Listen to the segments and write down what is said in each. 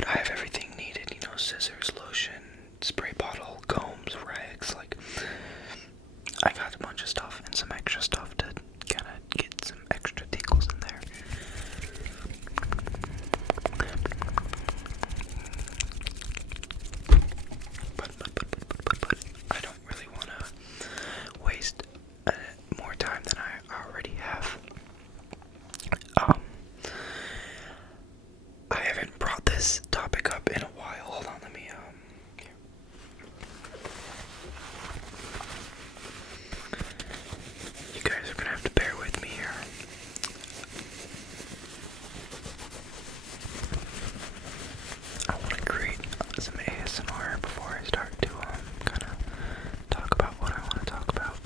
but I have everything needed, scissors, lotion, spray bottle, combs, rags, I got a bunch of stuff and some extra stuff to kind of get some extra tingles in there. But I don't really want to waste more time than I already have. I haven't brought this topic up in a while. Hold on, let me, here. You guys are gonna have to bear with me here. I want to create some ASMR before I start to, kind of talk about what I want to talk about.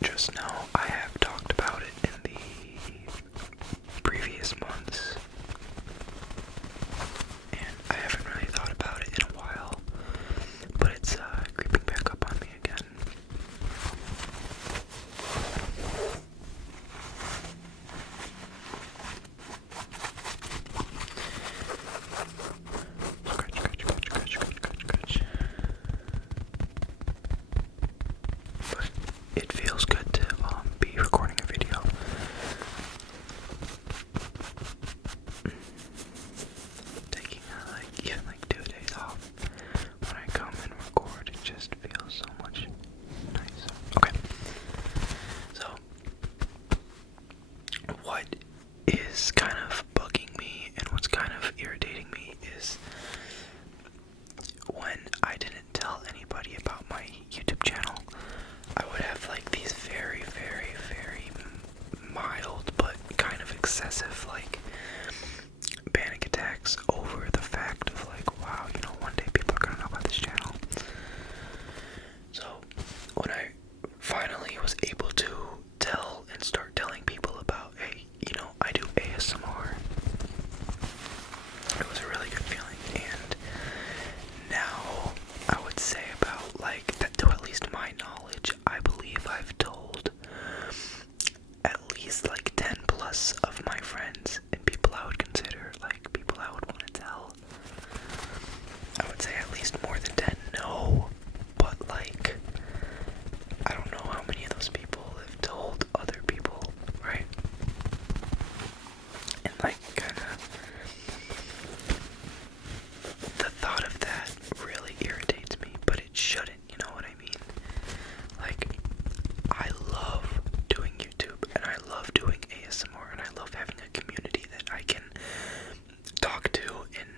Just know I have talked about it in the previous months, and I haven't really thought about it in a while, but it's creeping back up on me again. Scratch. But it feels good to be recording a video. Taking even 2 days off when I come and record, it just feels so much nicer. Okay, so what is kind of bugging me and what's kind of irritating me is when I didn't tell anybody about my YouTube channel, I would have these very, very, very mild but kind of excessive panic attacks over the fact of wow, one day people are gonna know about this channel. So when I finally was able to tell and start telling people about, hey, I do ASMR, it was a really good feeling. And now I would say about that, to at least my knowledge, I believe I've told at least 10 plus of my friends and people I would consider people I would want to tell. I would say at least more than 10 no, but I don't know how many of those people have told other people, right? And kind of the thought of that really irritates me, but it shouldn't, you know what I mean? I love doing YouTube, and I love doing ASMR, and I love having a community that I can talk to and,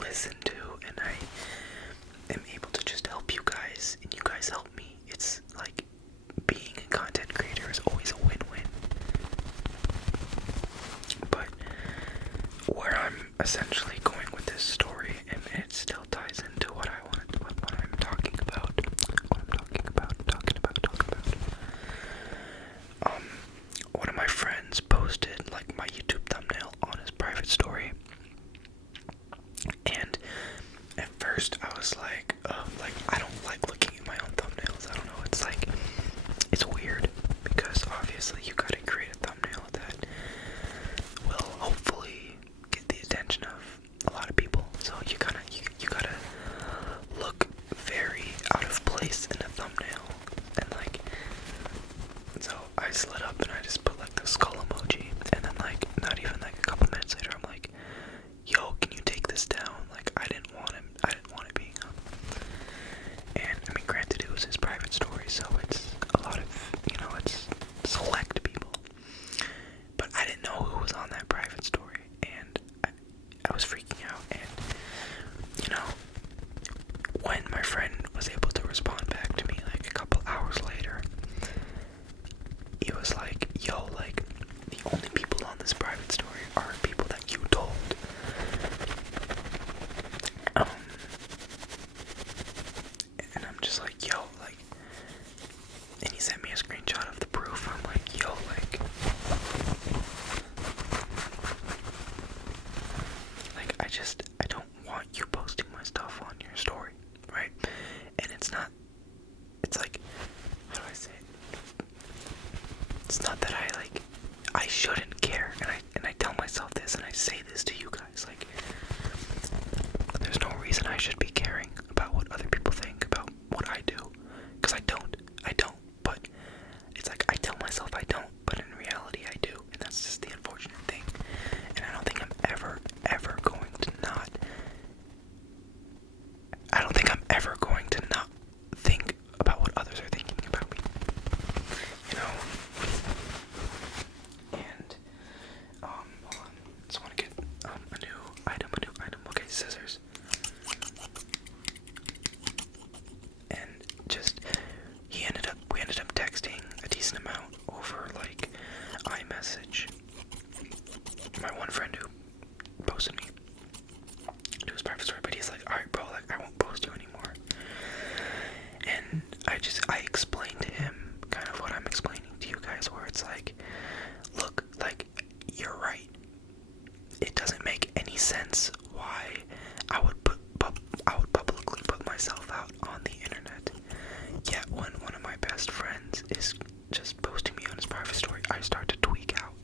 listen to, and I am able to just help you guys, and you guys help me. It's being a content creator is always a win-win. But where I'm essentially going with this story, and it still ties into what I want, what I'm talking about, one of my friends posted my YouTube thumbnail on his private story, and at first I was I don't like looking at my own thumbnails. I don't know, it's weird, because obviously you gotta create a thumbnail that will hopefully get the attention of a lot of people. So you gotta look very out of place in a thumbnail, and so I slid up and I just put the skull emoji, and then not even a couple minutes later I'm yo, can you take this down? I didn't want it being up. And I mean, granted, it was his private story, so it's a lot of, it's select people. But I didn't know who was on that private story, and I was freaking out. And when my friend was able to respond back to me a couple hours later, he was yo, it's not that I shouldn't care, and I tell myself this, and I say this to you guys, like, there's no reason I should be caring about what other people think about what I do, because I don't, but it's like, I tell myself I don't, but in reality I do, and that's just the unfortunate thing, and I don't think I'm ever going to not, think about what others are thinking about me, you know, and, hold on, just want to get, a new item, okay, scissors, and just, we ended up texting a decent amount over, like, iMessage. My one friend who posted me to his private story, but he's like, alright bro, like, I won't post you anymore. And I explained to him kind of what I'm explaining to you guys, where it's like, look, like, you're right. It doesn't make any sense why I would publicly put myself out on the internet. Yet when one of my best friends is just posting me on his private story, I start to tweak out.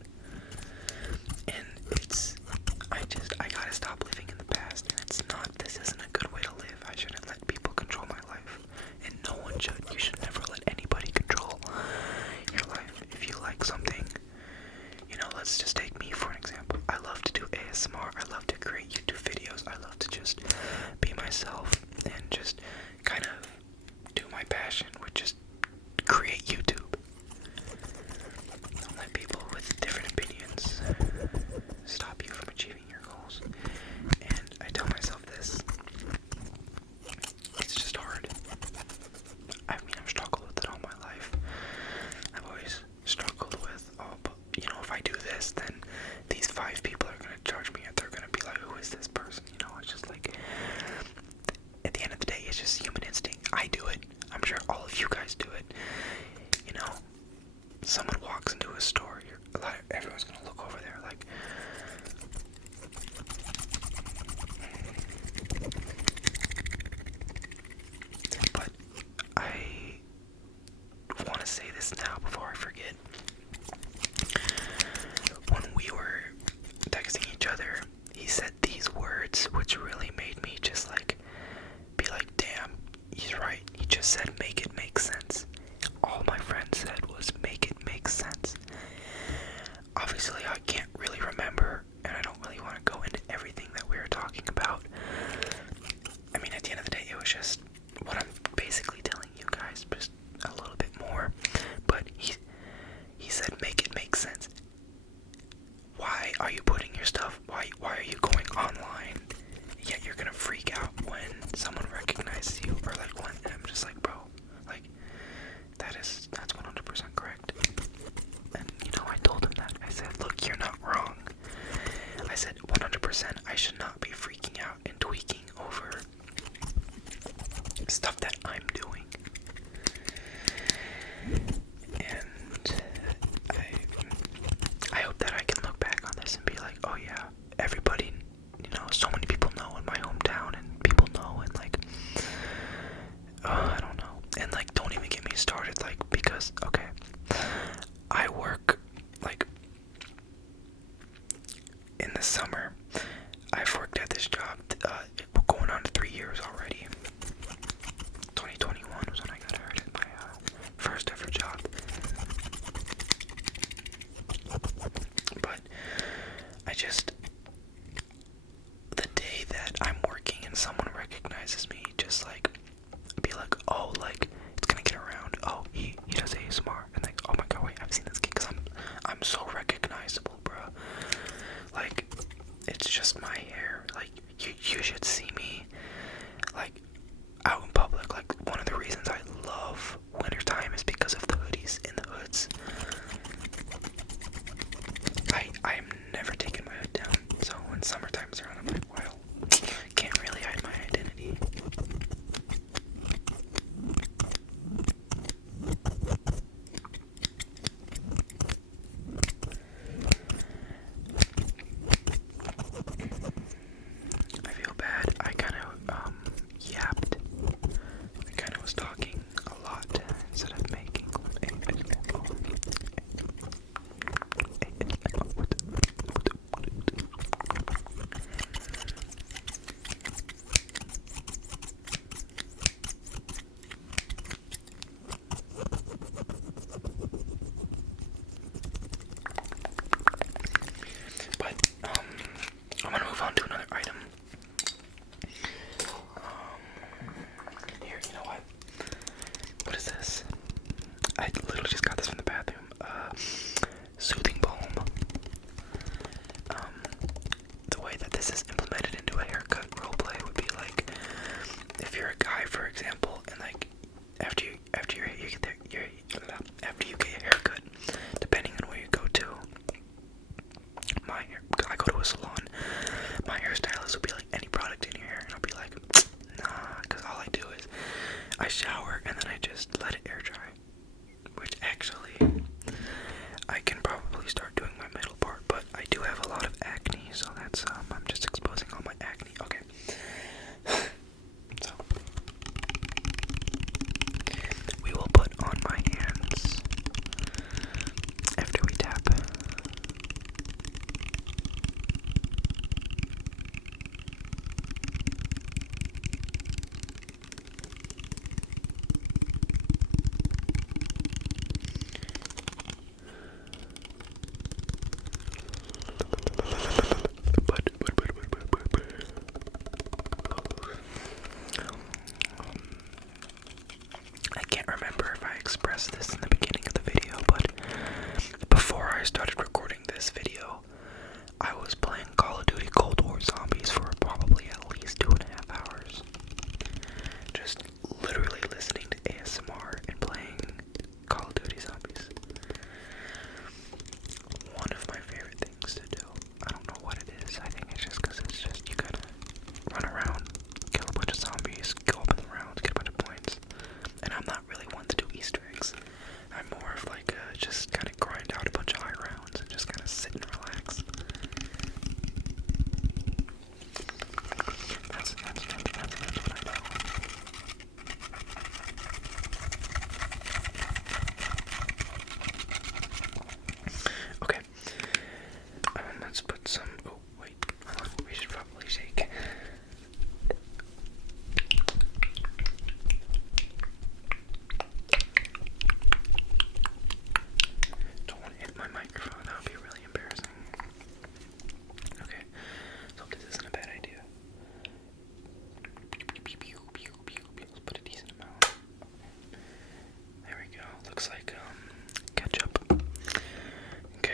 And I gotta stop living in the past, and this isn't a good way to live. I shouldn't let people control my life, and no one should. You should never let anybody control your life. If you like something, let's just take me for an example. I love to do ASMR, I love to create YouTube videos, I love to just be myself, and just kind of do my passion, which is create YouTube. Don't let people with different opinions stop you from achieving your goals. And I tell myself this, it's just hard. I mean, I've struggled with it all my life. I've always struggled with, if I do this, then these 5 people are going to judge me, and they're going to be like, who is this person? It's just like, at the end of the day, it's just human instinct. I do it. I'm sure all of you guys do it. Someone walks into a store, everyone's going to look over there like, but I want to say this now before I forget. When we were texting each other, he said these words, which really made me just be like, damn, he's right. He just said, make it make sense. All my friend said was, make it make sense. Obviously, I can't really remember, and I don't really want to go into everything that we were talking about. I mean, at the end of the day, it was just what I'm basically telling you guys, just a little bit more. But he said, make it make sense. Why are you putting your stuff, why are you going online, yet you're gonna freak out when someone recognizes you, or and I'm just like, bro, that's 100% correct.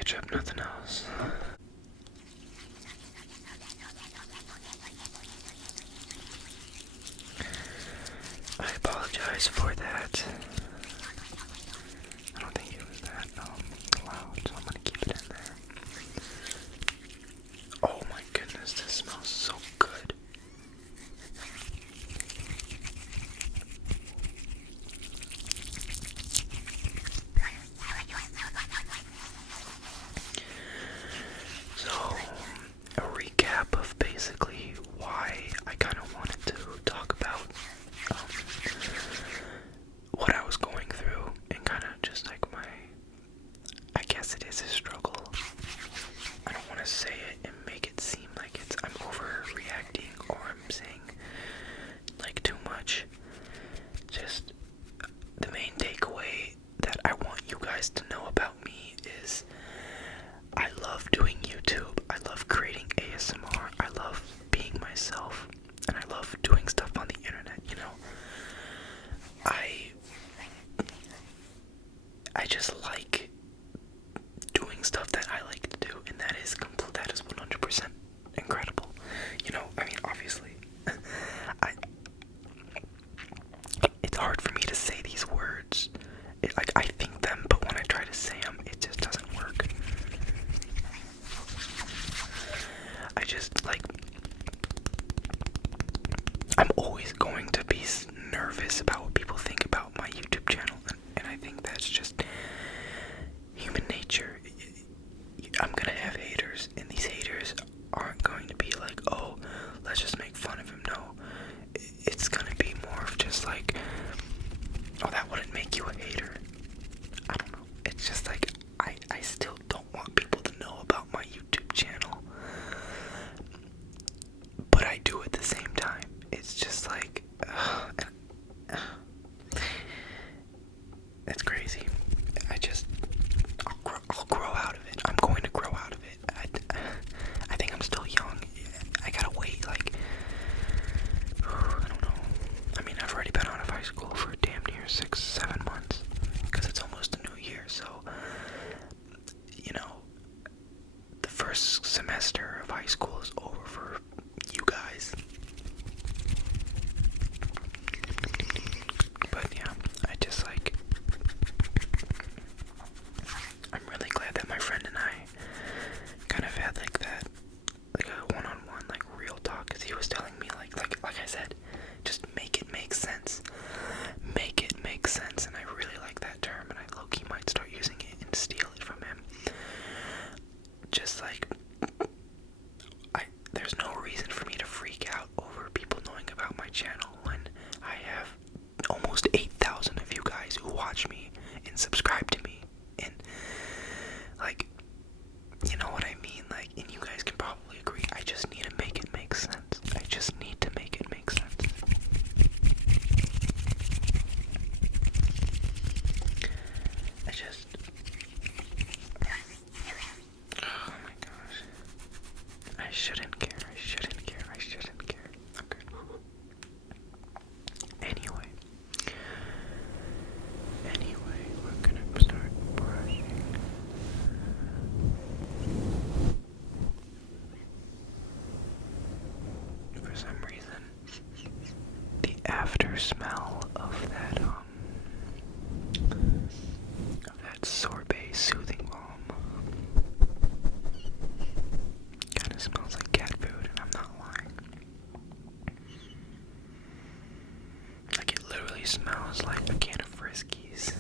ketchup, nothing else. I apologize for that. I don't think it was that loud, so I'm gonna keep it in there. Oh my goodness, this smells so good. So, a recap of basically why I kind of wanted to talk about what I was going through and kind of just like I guess it is a struggle. I don't want to say it and make it seem like I'm overreacting or I'm saying like too much. Just the main takeaway that I want you guys to know about me is I love doing YouTube. I love creating ASMR. I love being myself. And I love doing stuff on the internet, you know. I just like doing stuff that I like to do, and that is 100% incredible. You know, I mean, obviously, it's hard for me to say these words. I think them, but when I try to say them, it just doesn't work. I just, I'm always going to be nervous about what people think about my YouTube channel, and I think that's just human nature. I'm gonna have haters, and these haters aren't going to be like, oh, let's just make fun of him. No, it's gonna be more of just like, oh, that wouldn't make you a hater. I don't know. It's just like, I still don't want people to know about my YouTube channel, but I do at the same time. It's just like, it's crazy. I'll grow out of it. I'm going to grow out of it. I think I'm still young. I gotta wait, I don't know. I mean, I've already been out of high school for damn near 6-7 months, because it's almost a new year, so, you know, the first semester of high school is over for you guys. But yeah, I'm really glad that my friend and I kind of had a one-on-one, real talk, because he was telling me, like I said, just make it make sense. Make it make sense, and I really like that term, and I low-key might start using it and steal it from him. Just there's no reason for me to freak out over people knowing about my channel when I have almost 8,000 of you guys who watch me and subscribe to me, and you know what I mean, and you guys can probably agree, I just need to make it make sense. I just need to make it make sense. Oh my gosh. I shouldn't care. Okay. Anyway, we're gonna start brushing. For some reason, the after smell of that sorbet soothing balm kind of smells like cat food, and I'm not lying. It literally smells like a can of Friskies.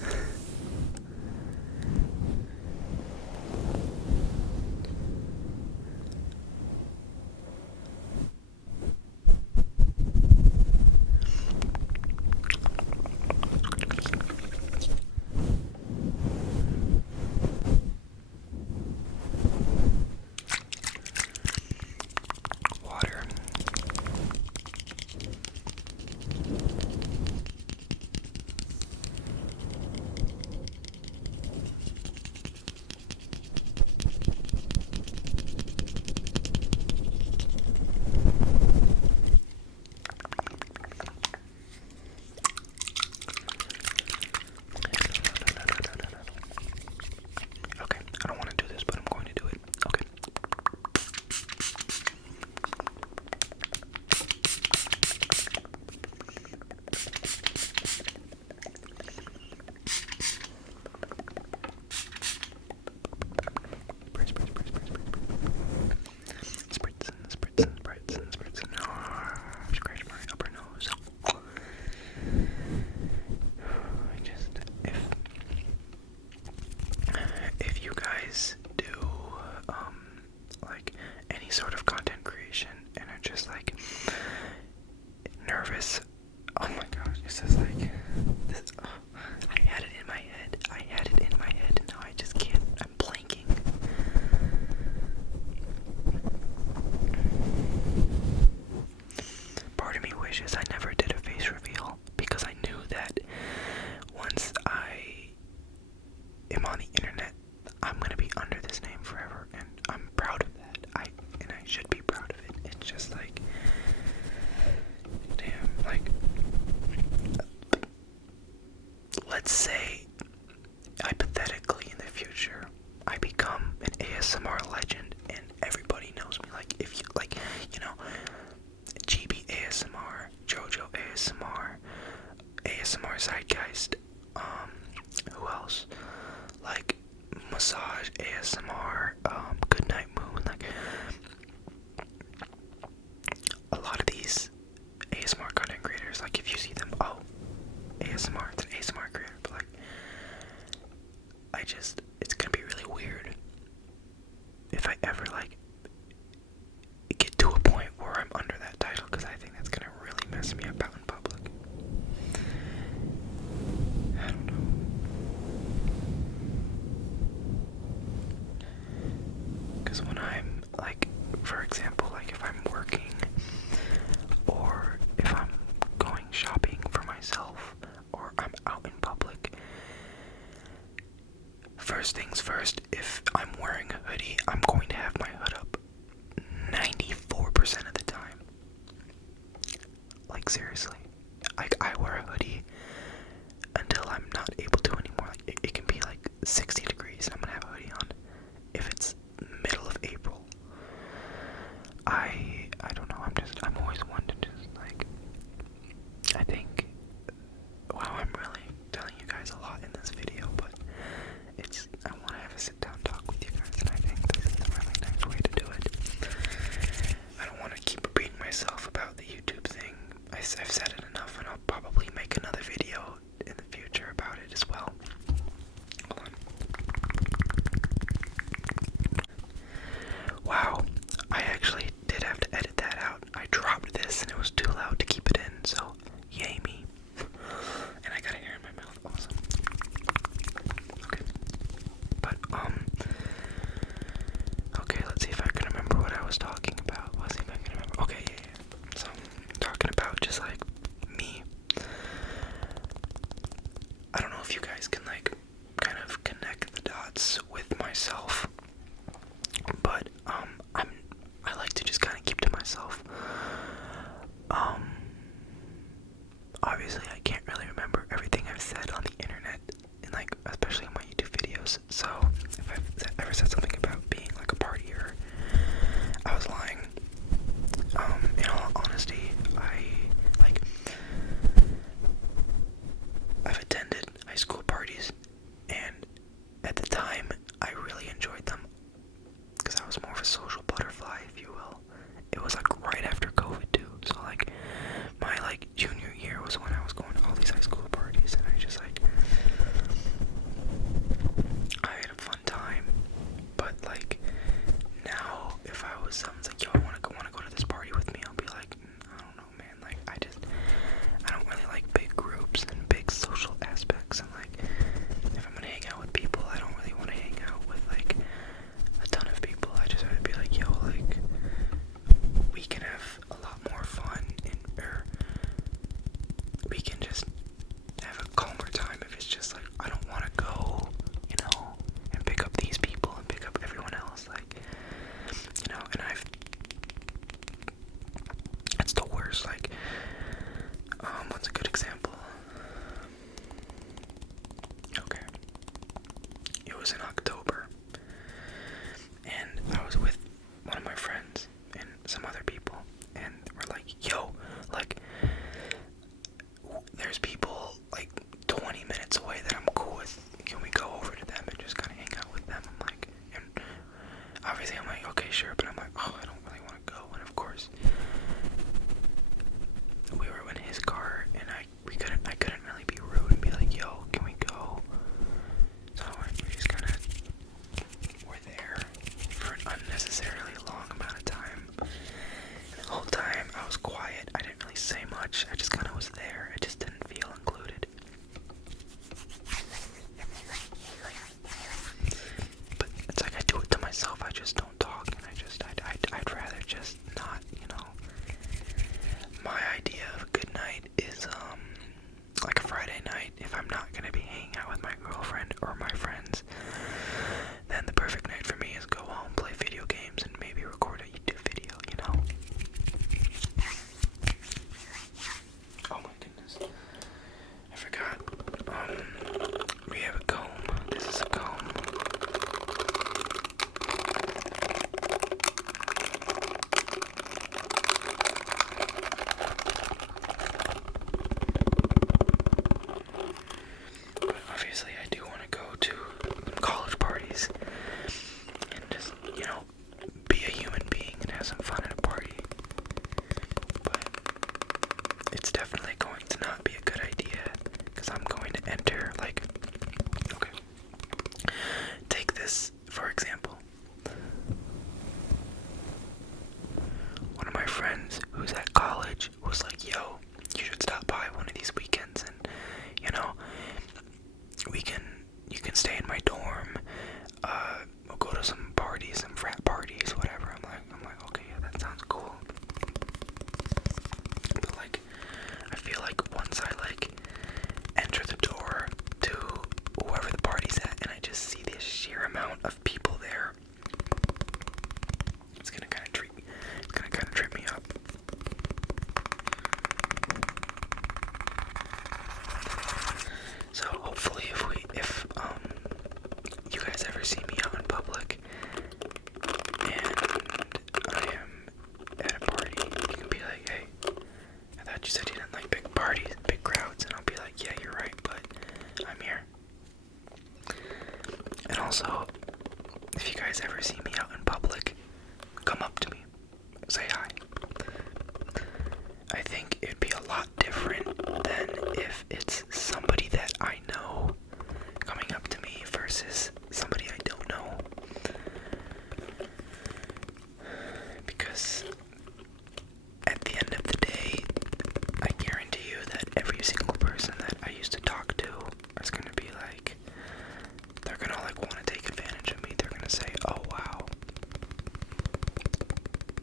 guys do like any sort of content creation and are just like nervous. Oh my gosh, this is like this, I had it in my head. And now I just can't. I'm blanking. Part of me wishes I never did a face reveal because I knew that once I am on the internet, I'm gonna be under this name forever, and I'm proud of that. I should be proud of it. It's just like, damn, like, let's say, hypothetically in the future, I become an ASMR legend, and everybody knows me. Like, if you, like, you know, GB ASMR, JoJo ASMR, ASMR Zeitgeist, who else? Like, Massage ASMR, Goodnight Moon, like, a lot of these ASMR content creators, like, if you see them, oh, ASMR, it's an ASMR creator, but, like, it's gonna be really weird if I ever, like, get to a point where I'm under that title, because I think that's gonna really mess me up out in public. I don't know. Because when I'm, like, for example, like, if I'm working, or if I'm going shopping for myself, or I'm out in public, first things first, if I'm wearing a hoodie, I'm going to have my hood up 94% of the time. Like, seriously. I wear a hoodie until I'm not able to anymore. Like, it can be like 60 degrees and I'm gonna have a hoodie on. If it's middle of April, I don't know, I'm always one to just, like, I think, wow, I'm really telling you guys a lot in this video, but I want to have a sit-down talk with you guys, and I think this is a really nice way to do it. I don't want to keep repeating myself about the YouTube thing. I've said it enough, and I'll probably make another video in the future about it as well. Hold on. Wow, I actually did have to edit that out. I dropped this, and it was too loud to keep it in, so yay me. And I got a hair in my mouth, awesome. Okay. But, okay, let's see if I can remember what I was talking about. Let's see if I can remember. Okay, yeah. So, talking about just, like, me. I don't know if you guys can, like, kind of connect the dots with myself, but, I like to just kind of keep to myself. Obviously, I can't really remember everything I've said on the internet, and, like, especially in my YouTube videos, so if I've ever said something about being, like, a partier, I was lying. In all honesty, I've attended high school parties, and at the time, I really enjoyed them. parties and just, be a human being and have some fun at a party. But it's definitely going to not be a good idea, because I'm going to enter, okay, take this for example. One of my friends who's at college was like, yo, you should stop by one of these weekends and, you can stay in my dorm, we'll go to some parties, some frat parties, whatever. I'm like, okay, yeah, that sounds cool. But I feel like once I enter the door to whoever the party's at and I just see this sheer amount of people there, it's gonna kind of trip me up. So hopefully if you guys ever see me out in public and I am at a party, you can be like, hey, I thought you said you didn't like big parties, big crowds, and I'll be like, yeah, you're right, but I'm here. And also, if you guys ever see me out in public, come up to me, say hi. I think it'd be a lot different than if it's somebody that I know coming up to me versus somebody I don't know. Because at the end of the day, I guarantee you that every single person that I used to talk to is going to be like, they're going to want to take advantage of me. They're going to say, oh wow,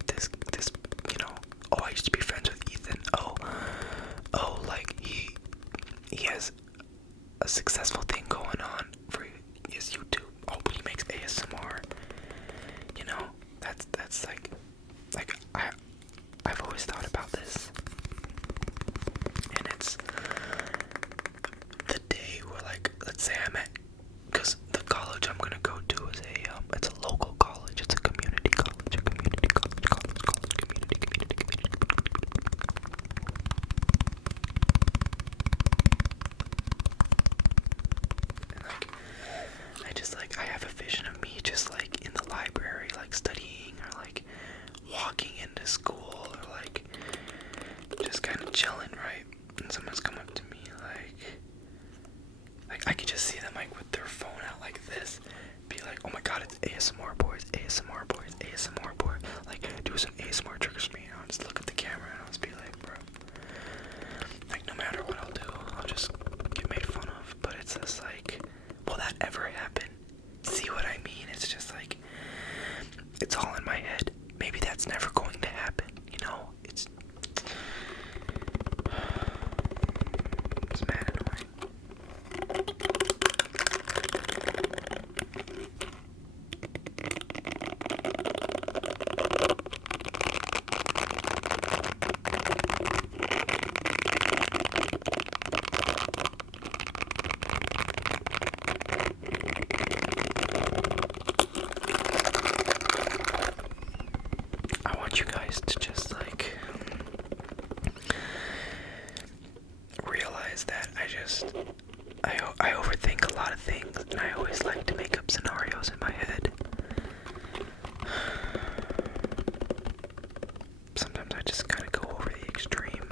this, oh, I used to be friends with Ethan. Oh, he has a successful thing going on for his YouTube. Oh, he makes ASMR. That's I've always thought about this, and it's the day where let's say I'm at, because the college I'm gonna go to is it's a local college, it's a community college, community. And I have a vision of me just in the library, studying, or walking into school, or just kind of chilling, right? And someone's come up to me, I could just see them with their phone out like this, be like, oh my god, it's ASMR boys, ASMR boys, ASMR boy, do some ASMR triggers for me, and I'll just look at the camera and I'll just be like, bro, no matter what I'll do, I'll just get made fun of. But it's just will that ever happen? See what I mean? It's just it's all in my head. Maybe that's never going to happen, it's mad annoying. I want you guys to just realize that I overthink a lot of things, and I always like to make up scenarios in my head. Sometimes I just kind of go over the extreme.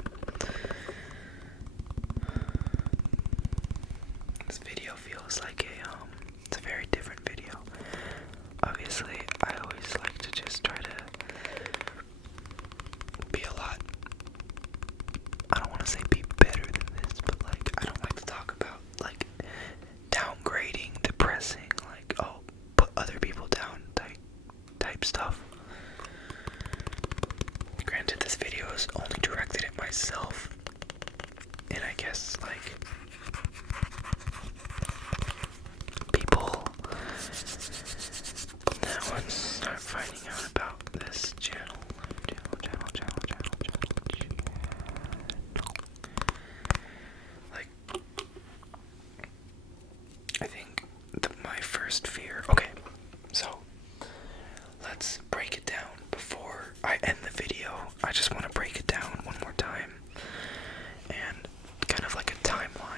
This video feels like it's a very different video. Obviously, I always like to just try to be a lot, I don't want to say be better than this, but I don't like to talk about downgrading, depressing, oh, put other people down type stuff. Granted, this video is only directed at myself, and I guess people that would start finding out about this channel. I think my first fear. Okay, so let's break it down before I end the video. I just want to break it down one more time and kind of a timeline.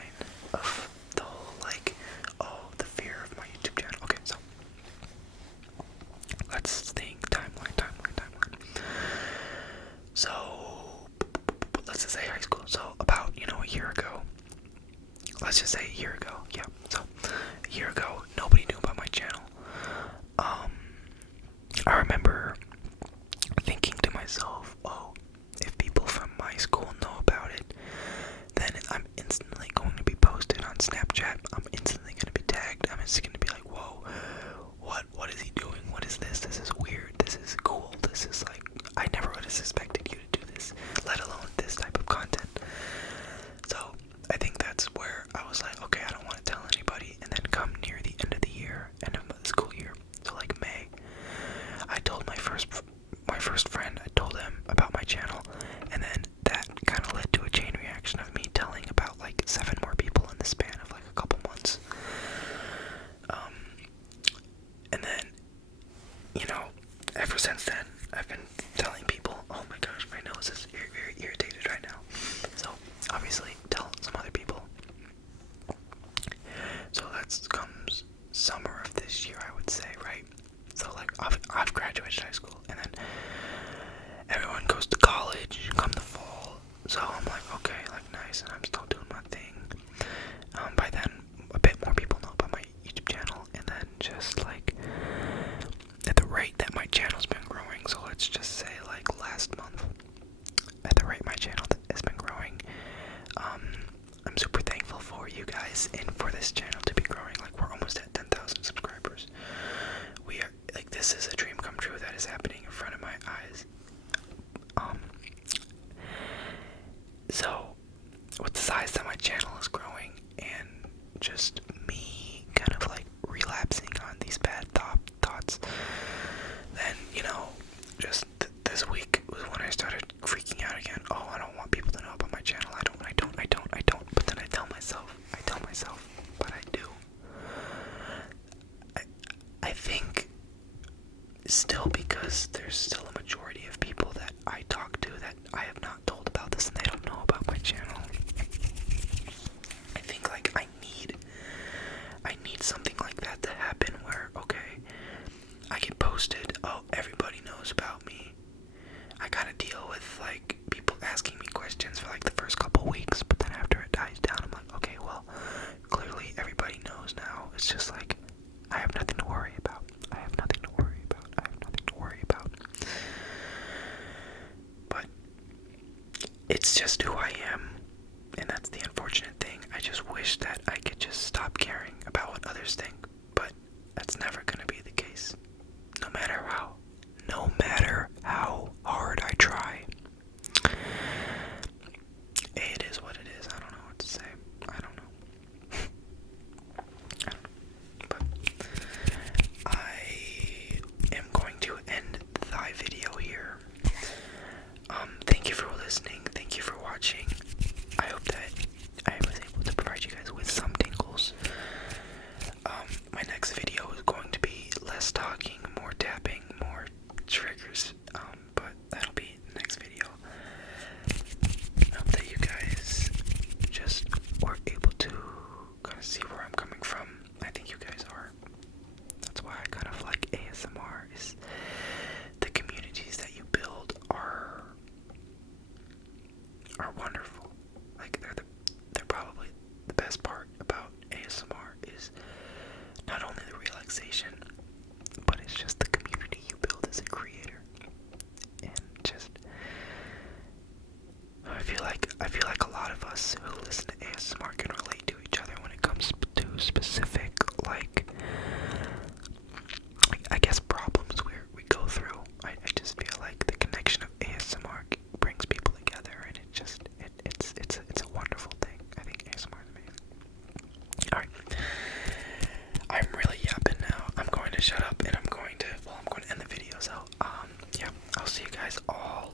you know, ever since then, I've been telling people, oh my gosh, my nose is very irritated right now. So, obviously, tell some other people. So that comes summer of this year, I would say, right? So, like, I've graduated high school, and then everyone goes to college come the fall. So I'm like, okay, like, nice, and I'm still doing my thing. By then, a bit more people know about my YouTube channel, and then just, like, at the rate that my channel's been growing, so let's just say, like, last month, at the rate my channel has been growing, I'm super thankful for you guys, and for this channel to be growing. Like, we're almost at 10,000 subscribers. We are, like, this is a dream come true that is happening in front of my eyes. So, with the size that my channel is growing, and just me kind of, like, relapsing on these bad thoughts, then, you know, just this week was when I started freaking out again. Oh, I don't want people to know about my channel. I don't. But then I tell myself, but I do. I think still, because there's still a majority of people that I talk to that I have not told about this, and they don't know about my channel. I think, like, I need something like that to happen where, okay, I get posted, oh, everybody knows about me. I gotta deal with, like, people asking me questions for, like, the first couple weeks, but then after it dies down, I'm like, okay, well, clearly everybody knows now. It's just like, I have nothing to worry about. But it's just who I am, and that's the unfortunate thing. I just wish that I could just stop caring about what others think, but that's never gonna be the case. No matter how hard I try. It is what it is. I don't know what to say. I don't know. But I am going to end the video here. Thank you for listening. Thank you for watching. I hope that I was able to provide you guys with some tingles. My next video is going to be less talking, more tapping, more triggers. But that'll be the next video. I hope that you guys just were able to kind of see where I'm coming from. I think you guys are. That's why I kind of like ASMR, is the communities that you build are wonderful. Like, they're probably the best part about ASMR, is not only the relaxation, but it's just the community you build as a creator. And just, I feel like a lot of us who listen to ASMR can relate to each other when it comes to specific, like, I guess, problems we go through. I just feel like the connection of ASMR brings people together, and it's a wonderful thing. I think ASMR is amazing. Alright. I'm really yapping now. I'm going to shut up, and I'm going to end the video. So, yeah, I'll see you guys all